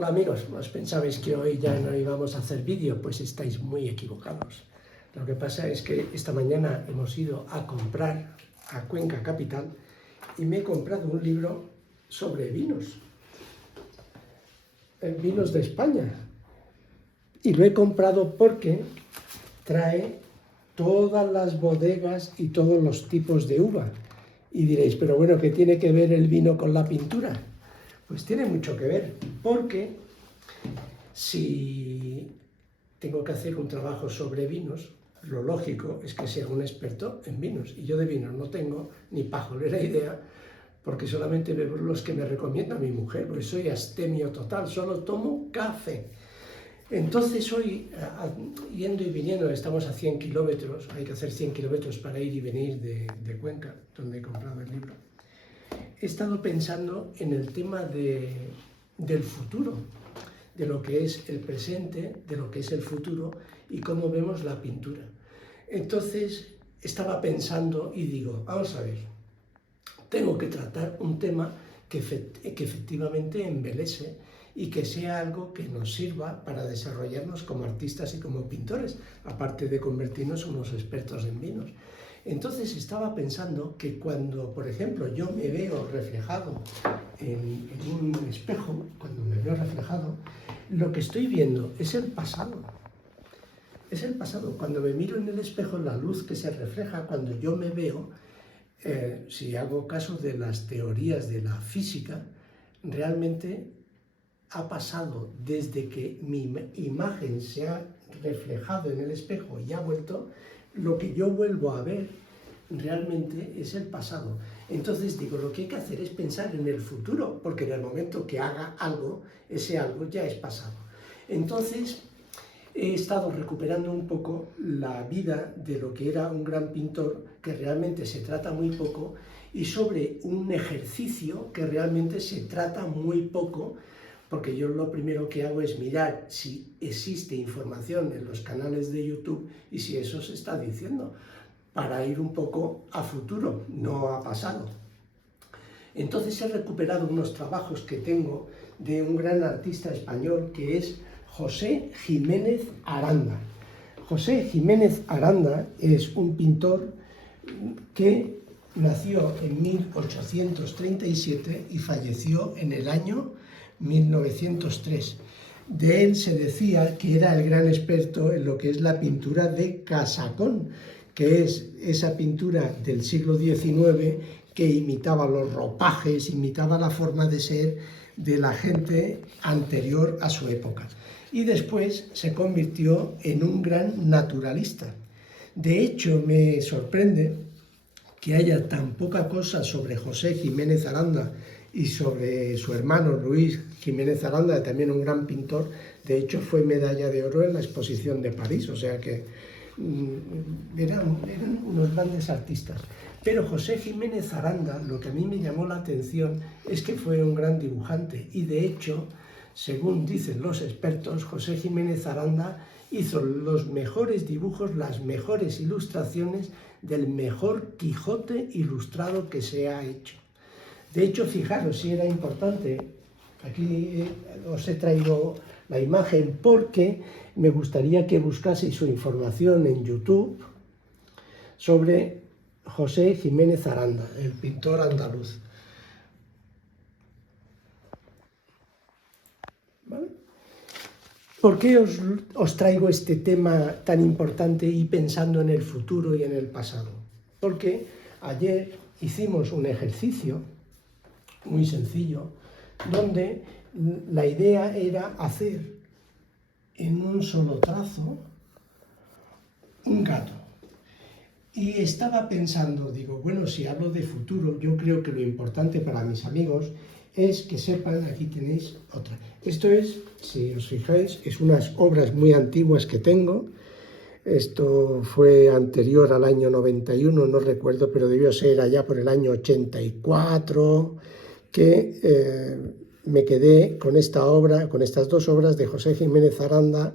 Hola amigos, ¿os pensabais que hoy ya no íbamos a hacer vídeo? Pues estáis muy equivocados. Lo que pasa es que esta mañana hemos ido a comprar a Cuenca Capital y me he comprado un libro sobre vinos, vinos de España. Y lo he comprado porque trae todas las bodegas y todos los tipos de uva. Y diréis, pero bueno, ¿qué tiene que ver el vino con la pintura? Pues tiene mucho que ver, porque si tengo que hacer un trabajo sobre vinos, lo lógico es que sea un experto en vinos. Y yo de vinos no tengo ni pajolera idea, porque solamente bebo los que me recomienda mi mujer, porque soy astemio total, solo tomo café. Entonces hoy, yendo y viniendo, estamos a 100 kilómetros, hay que hacer 100 kilómetros para ir y venir de Cuenca, donde he comprado el libro. He estado pensando en el tema del futuro, de lo que es el presente, de lo que es el futuro y cómo vemos la pintura. Entonces estaba pensando y digo, vamos a ver, tengo que tratar un tema que efectivamente embelese y que sea algo que nos sirva para desarrollarnos como artistas y como pintores, aparte de convertirnos en unos expertos en vinos. Entonces estaba pensando que cuando, por ejemplo, yo me veo reflejado en un espejo, cuando me veo reflejado, lo que estoy viendo es el pasado. Es el pasado. Cuando me miro en el espejo, la luz que se refleja, cuando yo me veo, si hago caso de las teorías de la física, realmente ha pasado desde que mi imagen se ha reflejado en el espejo y ha vuelto, lo que yo vuelvo a ver realmente es el pasado. Entonces digo, lo que hay que hacer es pensar en el futuro, porque en el momento que haga algo, ese algo ya es pasado. Entonces he estado recuperando un poco la vida de lo que era un gran pintor, que realmente se trata muy poco, y sobre un ejercicio que realmente se trata muy poco, porque yo lo primero que hago es mirar si existe información en los canales de YouTube y si eso se está diciendo, para ir un poco a futuro, no a pasado. Entonces he recuperado unos trabajos que tengo de un gran artista español que es José Jiménez Aranda. José Jiménez Aranda es un pintor que nació en 1837 y falleció en el año 1903. De él se decía que era el gran experto en lo que es la pintura de casacón, que es esa pintura del siglo XIX que imitaba los ropajes, imitaba la forma de ser de la gente anterior a su época. Y después se convirtió en un gran naturalista. De hecho, me sorprende que haya tan poca cosa sobre José Jiménez Aranda y sobre su hermano Luis Jiménez Aranda, también un gran pintor. De hecho, fue medalla de oro en la exposición de París, o sea que eran unos grandes artistas. Pero José Jiménez Aranda, lo que a mí me llamó la atención es que fue un gran dibujante y de hecho, según dicen los expertos, José Jiménez Aranda hizo los mejores dibujos, las mejores ilustraciones del mejor Quijote ilustrado que se ha hecho. De hecho, fijaros si era importante, aquí os he traído la imagen porque me gustaría que buscaseis su información en YouTube sobre José Jiménez Aranda, el pintor andaluz. ¿Vale? ¿Por qué os traigo este tema tan importante y pensando en el futuro y en el pasado? Porque ayer hicimos un ejercicio muy sencillo, donde la idea era hacer en un solo trazo un gato. Y estaba pensando, digo, bueno, si hablo de futuro, yo creo que lo importante para mis amigos es que sepan, aquí tenéis otra. Esto es, si os fijáis, es unas obras muy antiguas que tengo. Esto fue anterior al año 91, no recuerdo, pero debió ser allá por el año 84, que me quedé con esta obra, con estas dos obras de José Jiménez Aranda,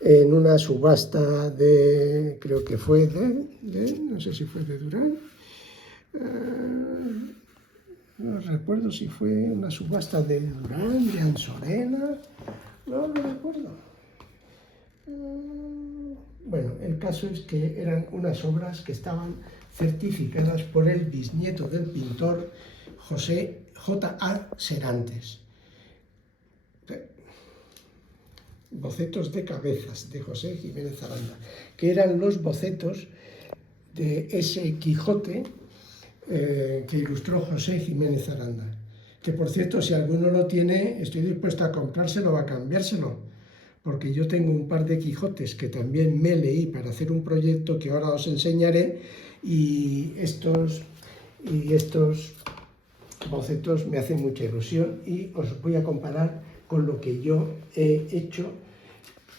en una subasta de, creo que fue no sé si fue de Durán, No recuerdo si fue una subasta de Durán, de Ansorena, no lo recuerdo. Bueno, el caso es que eran unas obras que estaban certificadas por el bisnieto del pintor José J.A. Serantes. Bocetos de cabezas de José Jiménez Aranda, que eran los bocetos de ese Quijote que ilustró José Jiménez Aranda. Que por cierto, si alguno lo tiene, estoy dispuesto a comprárselo o a cambiárselo, porque yo tengo un par de Quijotes que también me leí para hacer un proyecto que ahora os enseñaré, y estos bocetos me hacen mucha ilusión y os voy a comparar con lo que yo he hecho,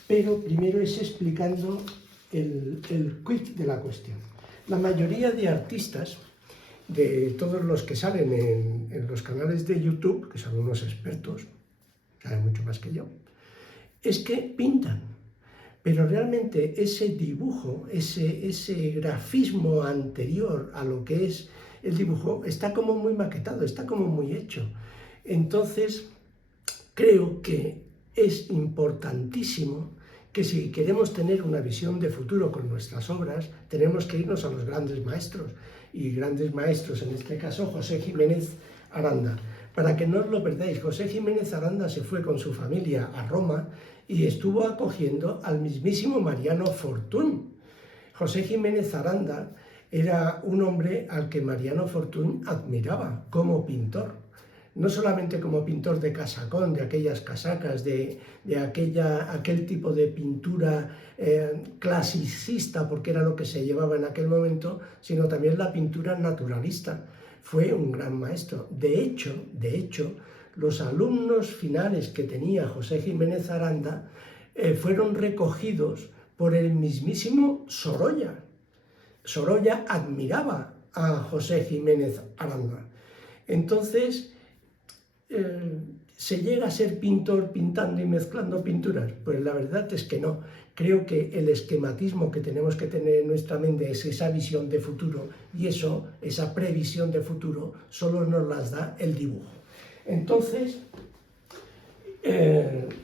pero primero es explicando el quid de la cuestión. La mayoría de artistas, de todos los que salen en los canales de YouTube, que son unos expertos, saben mucho más que yo, es que pintan, pero realmente ese dibujo, ese grafismo anterior a lo que es el dibujo, está como muy maquetado, está como muy hecho. Entonces, creo que es importantísimo que si queremos tener una visión de futuro con nuestras obras, tenemos que irnos a los grandes maestros, y grandes maestros, en este caso, José Jiménez Aranda. Para que no os lo perdáis, José Jiménez Aranda se fue con su familia a Roma y estuvo acogiendo al mismísimo Mariano Fortuny. José Jiménez Aranda era un hombre al que Mariano Fortuny admiraba como pintor. No solamente como pintor de casacón, de aquellas casacas, de aquel tipo de pintura clasicista, porque era lo que se llevaba en aquel momento, sino también la pintura naturalista. Fue un gran maestro. De hecho, los alumnos finales que tenía José Jiménez Aranda fueron recogidos por el mismísimo Sorolla. Sorolla admiraba a José Jiménez Aranda. Entonces, ¿se llega a ser pintor pintando y mezclando pinturas? Pues la verdad es que no. Creo que el esquematismo que tenemos que tener en nuestra mente es esa visión de futuro, y esa previsión de futuro, solo nos las da el dibujo. Entonces,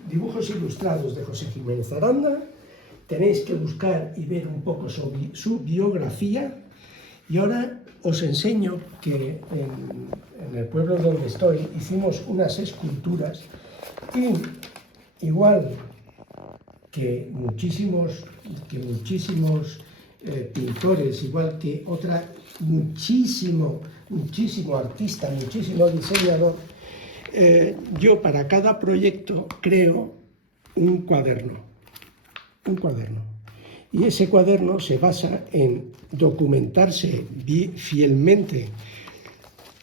dibujos ilustrados de José Jiménez Aranda, tenéis que buscar y ver un poco sobre su biografía, y ahora os enseño que en el pueblo donde estoy hicimos unas esculturas, y igual que muchísimos pintores, igual que muchísimo artista, muchísimo diseñador, yo para cada proyecto creo un cuaderno. Y ese cuaderno se basa en documentarse fielmente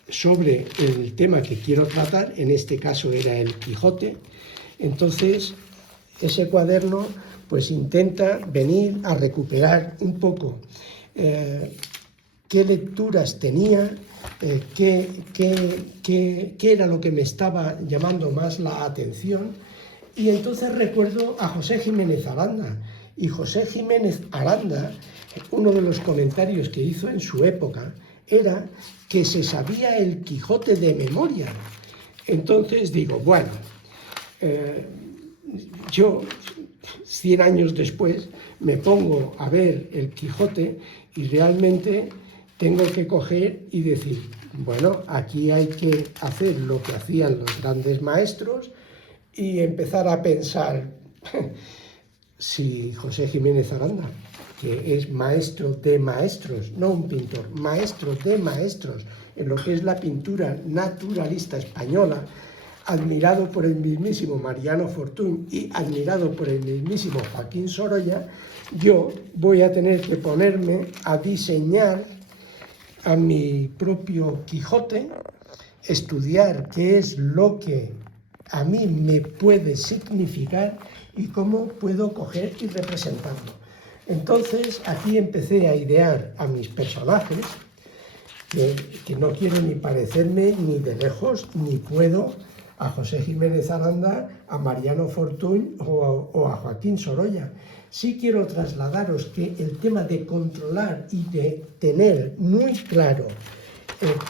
sobre el tema que quiero tratar. En este caso era el Quijote. Entonces, ese cuaderno pues intenta venir a recuperar un poco qué lecturas tenía, qué era lo que me estaba llamando más la atención. Y entonces recuerdo a José Jiménez Aranda. Y José Jiménez Aranda, uno de los comentarios que hizo en su época, era que se sabía el Quijote de memoria. Entonces digo, bueno, yo 100 años después me pongo a ver el Quijote y realmente tengo que coger y decir, bueno, aquí hay que hacer lo que hacían los grandes maestros y empezar a pensar si José Jiménez Aranda, que es maestro de maestros, no un pintor, maestro de maestros en lo que es la pintura naturalista española, admirado por el mismísimo Mariano Fortuny y admirado por el mismísimo Joaquín Sorolla, yo voy a tener que ponerme a diseñar a mi propio Quijote, estudiar qué es lo que a mí me puede significar y cómo puedo coger y representarlo. Entonces aquí empecé a idear a mis personajes, que no quiero ni parecerme ni de lejos, ni puedo a José Jiménez Aranda, a Mariano Fortuny o a Joaquín Sorolla. Sí quiero trasladaros que el tema de controlar y de tener muy claro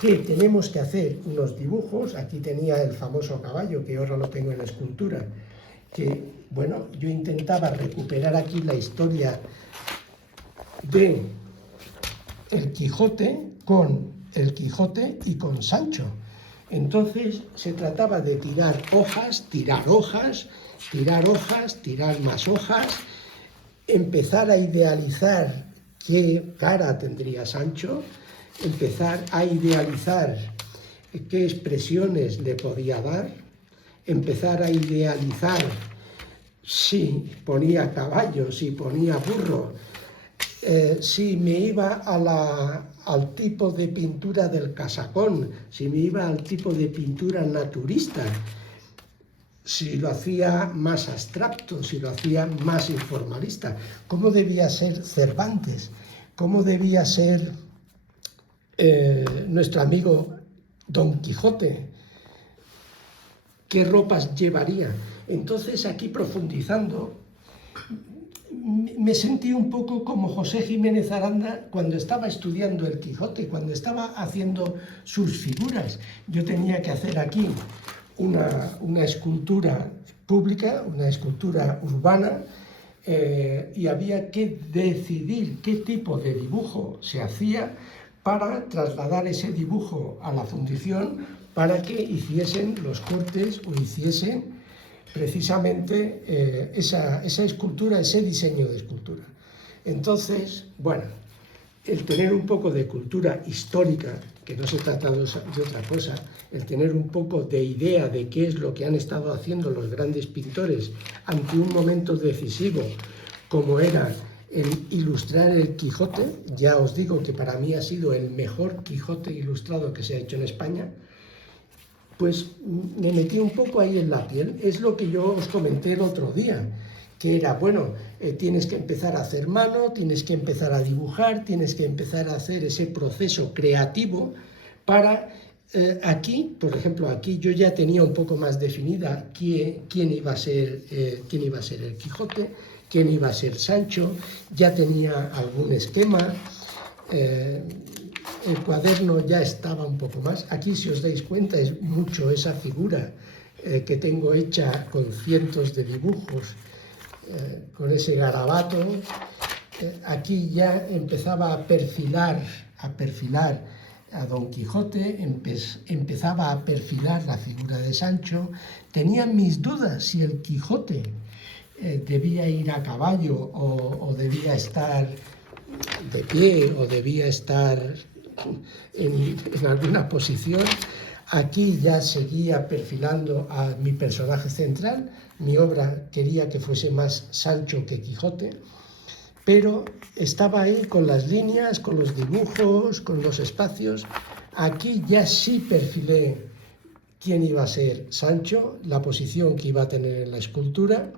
que tenemos que hacer unos dibujos. Aquí tenía el famoso caballo, que ahora lo tengo en la escultura, que, bueno, yo intentaba recuperar aquí la historia de el Quijote y con Sancho. Entonces se trataba de tirar hojas, tirar hojas, tirar hojas, tirar más hojas, empezar a idealizar qué cara tendría Sancho, empezar a idealizar qué expresiones le podía dar, empezar a idealizar si ponía caballo, si ponía burro, si me iba al tipo de pintura del casacón, si me iba al tipo de pintura naturista, si lo hacía más abstracto, si lo hacía más informalista, cómo debía ser Cervantes, cómo debía ser nuestro amigo Don Quijote, qué ropas llevaría. Entonces, aquí profundizando, me sentí un poco como José Jiménez Aranda cuando estaba estudiando el Quijote, cuando estaba haciendo sus figuras. Yo tenía que hacer aquí una escultura pública, una escultura urbana, y había que decidir qué tipo de dibujo se hacía para trasladar ese dibujo a la fundición para que hiciesen los cortes o hiciesen precisamente esa escultura, ese diseño de escultura. Entonces, bueno, el tener un poco de cultura histórica, que no se trata de otra cosa, el tener un poco de idea de qué es lo que han estado haciendo los grandes pintores ante un momento decisivo, como era el ilustrar el Quijote. Ya os digo que para mí ha sido el mejor Quijote ilustrado que se ha hecho en España. Pues me metí un poco ahí en la piel. Es lo que yo os comenté el otro día, que era, bueno, tienes que empezar a hacer mano, tienes que empezar a dibujar, tienes que empezar a hacer ese proceso creativo para aquí, por ejemplo, aquí yo ya tenía un poco más definida quién iba a ser el Quijote, quién iba a ser Sancho, ya tenía algún esquema. El cuaderno ya estaba un poco más. Aquí, si os dais cuenta, es mucho esa figura que tengo hecha con cientos de dibujos, con ese garabato. Aquí ya empezaba a perfilar a Don Quijote, empezaba a perfilar la figura de Sancho. Tenía mis dudas si el Quijote debía ir a caballo o debía estar de pie o debía estar en alguna posición. Aquí ya seguía perfilando a mi personaje central. Mi obra quería que fuese más Sancho que Quijote, pero estaba ahí con las líneas, con los dibujos, con los espacios. Aquí ya sí perfilé quién iba a ser Sancho, la posición que iba a tener en la escultura.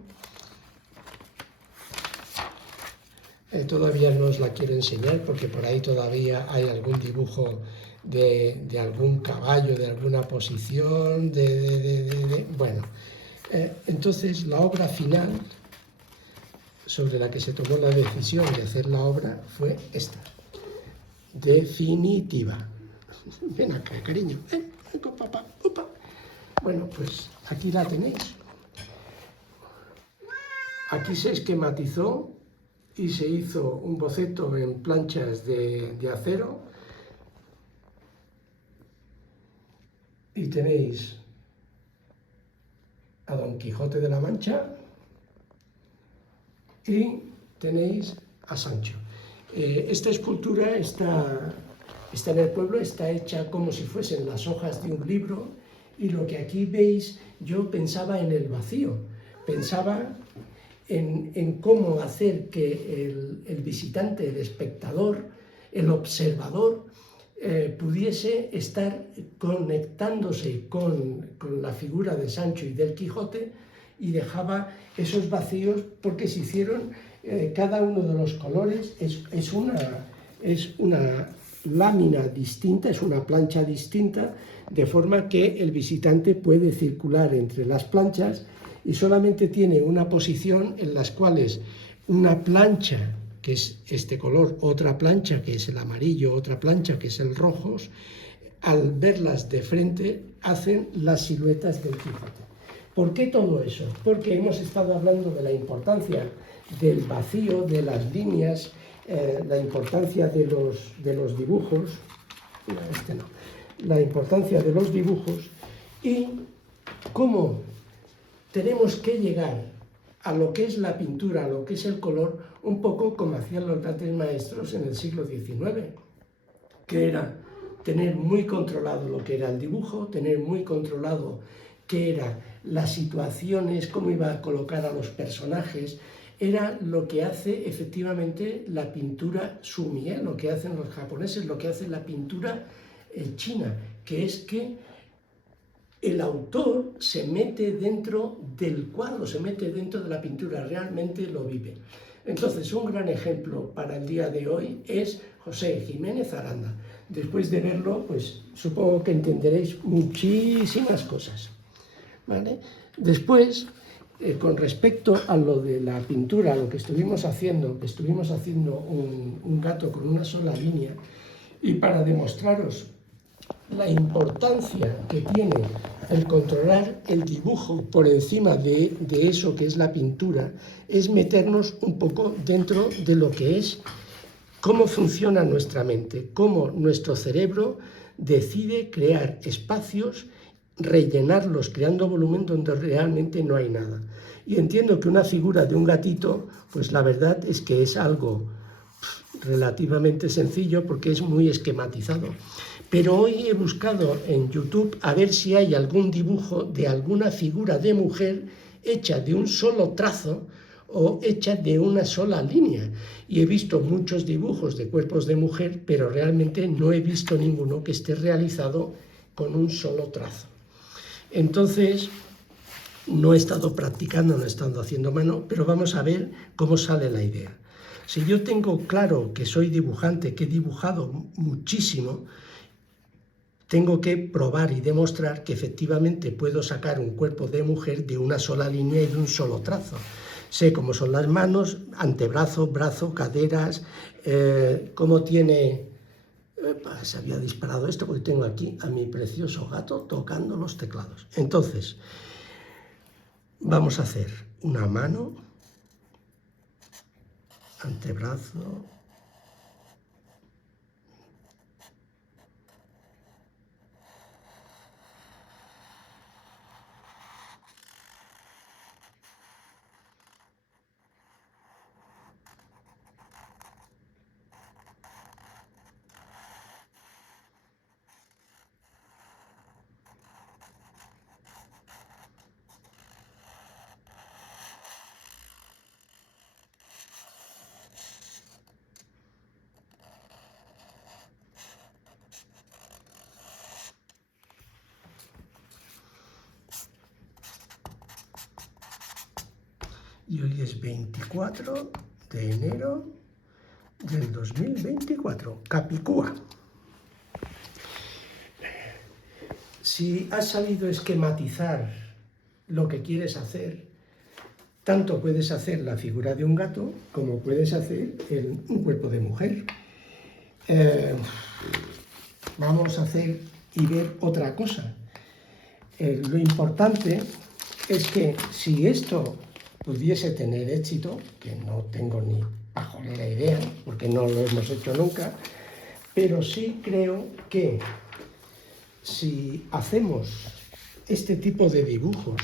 Todavía no os la quiero enseñar porque por ahí todavía hay algún dibujo de algún caballo, de alguna posición, bueno. Entonces la obra final sobre la que se tomó la decisión de hacer la obra fue esta, definitiva. Ven acá, cariño, ven con papá, opa. Bueno, pues aquí la tenéis. Aquí se esquematizó y se hizo un boceto en planchas de acero. Y tenéis a Don Quijote de la Mancha y tenéis a Sancho. Esta escultura está en el pueblo, está hecha como si fuesen las hojas de un libro, y lo que aquí veis, yo pensaba en el vacío, pensaba en cómo hacer que el visitante, el espectador, el observador, pudiese estar conectándose con la figura de Sancho y del Quijote, y dejaba esos vacíos porque se hicieron, cada uno de los colores es una lámina distinta, es una plancha distinta, de forma que el visitante puede circular entre las planchas y solamente tiene una posición en las cuales una plancha, que es este color, otra plancha que es el amarillo, otra plancha que es el rojo, al verlas de frente, hacen las siluetas del Quijote. ¿Por qué todo eso? Porque hemos estado hablando de la importancia del vacío, de las líneas, la importancia de los dibujos, la importancia de los dibujos y cómo tenemos que llegar a lo que es la pintura, a lo que es el color, un poco como hacían los grandes maestros en el siglo XIX, que era tener muy controlado lo que era el dibujo, tener muy controlado qué eran las situaciones, cómo iba a colocar a los personajes. Era lo que hace efectivamente la pintura sumi, lo que hacen los japoneses, lo que hace la pintura china, que es que el autor se mete dentro del cuadro, se mete dentro de la pintura, realmente lo vive. Entonces, un gran ejemplo para el día de hoy es José Jiménez Aranda. Después de verlo, pues supongo que entenderéis muchísimas cosas, ¿vale? Después, con respecto a lo de la pintura, lo que estuvimos haciendo un gato con una sola línea, y para demostraros la importancia que tiene el controlar el dibujo por encima de eso que es la pintura, es meternos un poco dentro de lo que es cómo funciona nuestra mente, cómo nuestro cerebro decide crear espacios, rellenarlos creando volumen donde realmente no hay nada. Y entiendo que una figura de un gatito, pues la verdad es que es algo relativamente sencillo porque es muy esquematizado. Pero hoy he buscado en YouTube a ver si hay algún dibujo de alguna figura de mujer hecha de un solo trazo o hecha de una sola línea. Y he visto muchos dibujos de cuerpos de mujer, pero realmente no he visto ninguno que esté realizado con un solo trazo. Entonces, no he estado practicando, no he estado haciendo mano, pero vamos a ver cómo sale la idea. Si yo tengo claro que soy dibujante, que he dibujado muchísimo, tengo que probar y demostrar que efectivamente puedo sacar un cuerpo de mujer de una sola línea y de un solo trazo. Sé cómo son las manos, antebrazo, brazo, caderas, cómo tiene... se había disparado esto porque tengo aquí a mi precioso gato tocando los teclados. Entonces, vamos a hacer una mano, antebrazo, y hoy es 24 de enero del 2024, Capicúa. Si has sabido esquematizar lo que quieres hacer, tanto puedes hacer la figura de un gato como puedes hacer un cuerpo de mujer. Vamos a hacer y ver otra cosa. Lo importante es que si esto pudiese tener éxito, que no tengo ni pajolera idea, porque no lo hemos hecho nunca, pero sí creo que si hacemos este tipo de dibujos,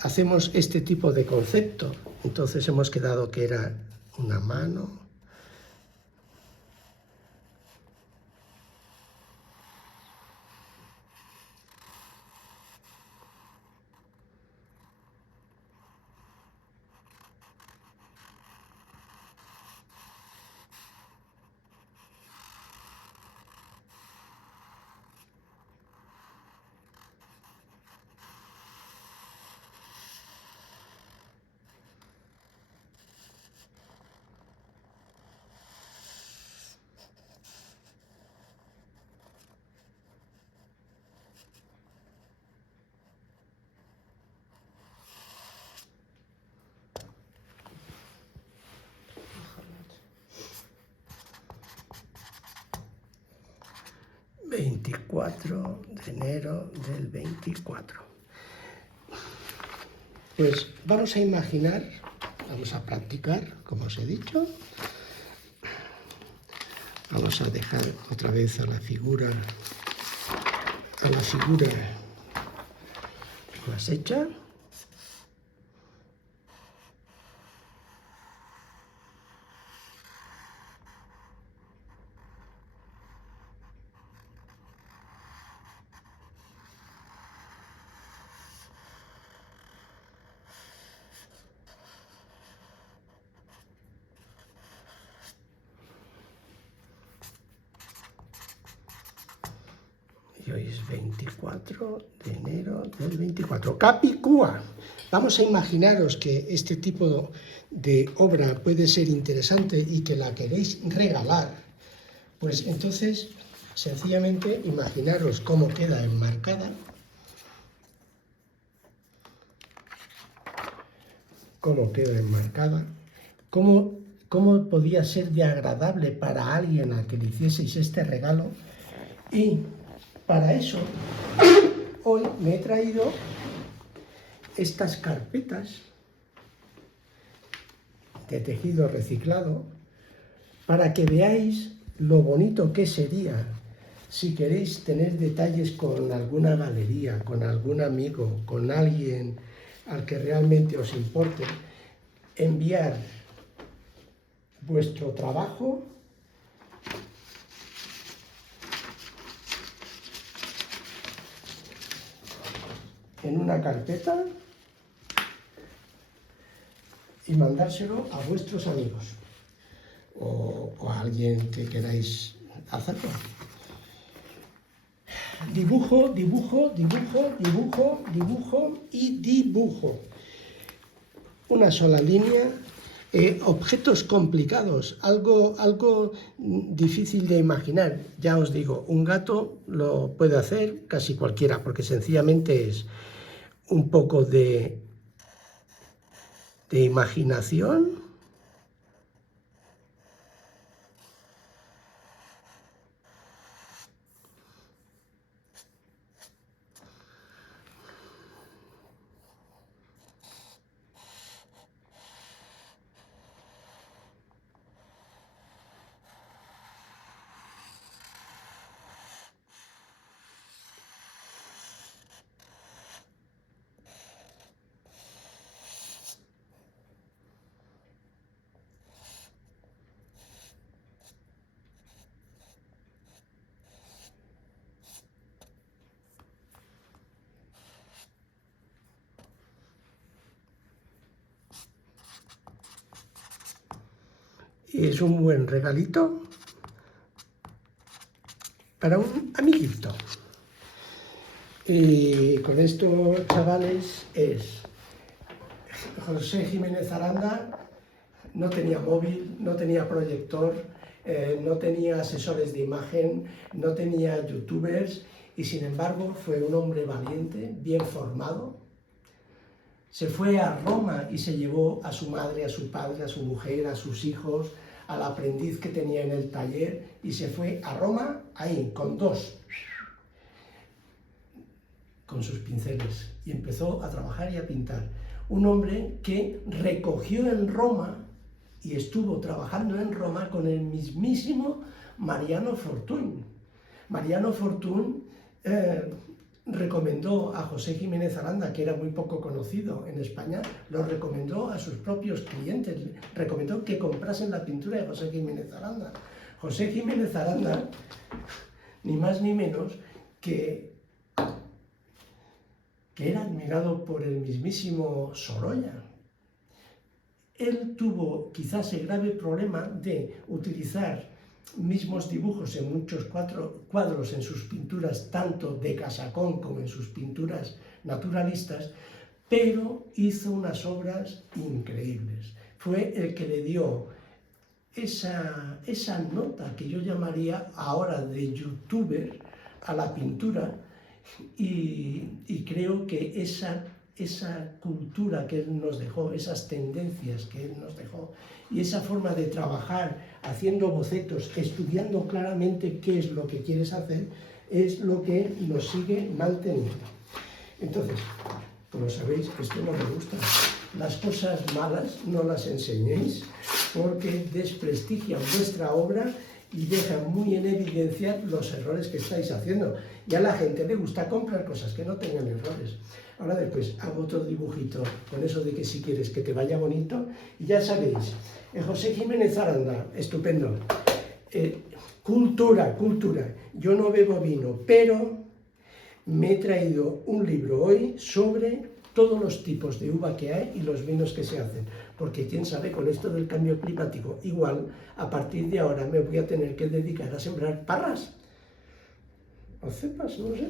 hacemos este tipo de concepto, entonces hemos quedado que era una mano, 24 de enero del 24. Pues vamos a imaginar, vamos a practicar, como os he dicho. Vamos a dejar otra vez a la figura más hecha. Y hoy es 24 de enero del 24. Capicúa. Vamos a imaginaros que este tipo de obra puede ser interesante y que la queréis regalar. Pues entonces, sencillamente, imaginaros cómo queda enmarcada. Cómo queda enmarcada. Cómo podía ser de agradable para alguien a que le hicieseis este regalo. Y para eso, hoy me he traído estas carpetas de tejido reciclado para que veáis lo bonito que sería si queréis tener detalles con alguna galería, con algún amigo, con alguien al que realmente os importe, enviar vuestro trabajo en una carpeta y mandárselo a vuestros amigos o a alguien que queráis hacerlo. Dibujo, dibujo, dibujo, dibujo, dibujo y dibujo. Una sola línea. Objetos complicados, algo difícil de imaginar. Ya os digo, un gato lo puede hacer casi cualquiera, porque sencillamente es un poco de imaginación y es un buen regalito para un amiguito. Y con esto, chavales, es José Jiménez Aranda. No tenía móvil, no tenía proyector, no tenía asesores de imagen, no tenía youtubers y sin embargo fue un hombre valiente, bien formado. Se fue a Roma y se llevó a su madre, a su padre, a su mujer, a sus hijos, al aprendiz que tenía en el taller y se fue a Roma ahí, con sus pinceles y empezó a trabajar y a pintar. Un hombre que recogió en Roma y estuvo trabajando en Roma con el mismísimo Mariano Fortuny. Mariano Fortuny recomendó a José Jiménez Aranda, que era muy poco conocido en España, lo recomendó a sus propios clientes, recomendó que comprasen la pintura de José Jiménez Aranda. José Jiménez Aranda, ni más ni menos que era admirado por el mismísimo Sorolla. Él tuvo quizás el grave problema de utilizar mismos dibujos en muchos cuadros en sus pinturas, tanto de Casacón como en sus pinturas naturalistas, pero hizo unas obras increíbles. Fue el que le dio esa nota que yo llamaría ahora de youtuber a la pintura y creo que esa cultura que él nos dejó, esas tendencias que él nos dejó y esa forma de trabajar haciendo bocetos, estudiando claramente qué es lo que quieres hacer, es lo que nos sigue manteniendo. Entonces, como sabéis, esto no me gusta. Las cosas malas no las enseñéis porque desprestigian vuestra obra y dejan muy en evidencia los errores que estáis haciendo. Y a la gente le gusta comprar cosas que no tengan errores. Ahora después hago otro dibujito con eso de que si quieres que te vaya bonito. Y ya sabéis, José Jiménez Aranda, estupendo. Cultura. Yo no bebo vino, pero me he traído un libro hoy sobre todos los tipos de uva que hay y los vinos que se hacen, porque quién sabe, con esto del cambio climático, igual a partir de ahora me voy a tener que dedicar a sembrar parras o cepas, no sé.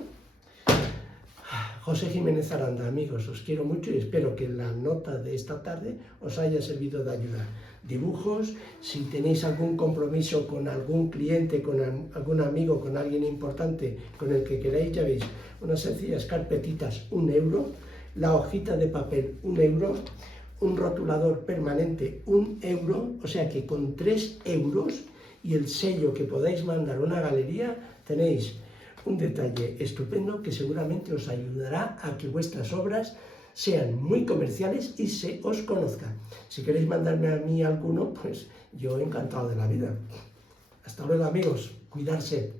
José Jiménez Aranda, amigos, os quiero mucho y espero que la nota de esta tarde os haya servido de ayuda. Dibujos, si tenéis algún compromiso con algún cliente, con algún amigo, con alguien importante con el que queráis, ya veis, unas sencillas carpetitas, 1 euro, la hojita de papel, 1 euro, un rotulador permanente, 1 euro, o sea que con 3 euros y el sello que podáis mandar a una galería, tenéis un detalle estupendo que seguramente os ayudará a que vuestras obras sean muy comerciales y se os conozca. Si queréis mandarme a mí alguno, pues yo encantado de la vida. Hasta luego, amigos. Cuidarse.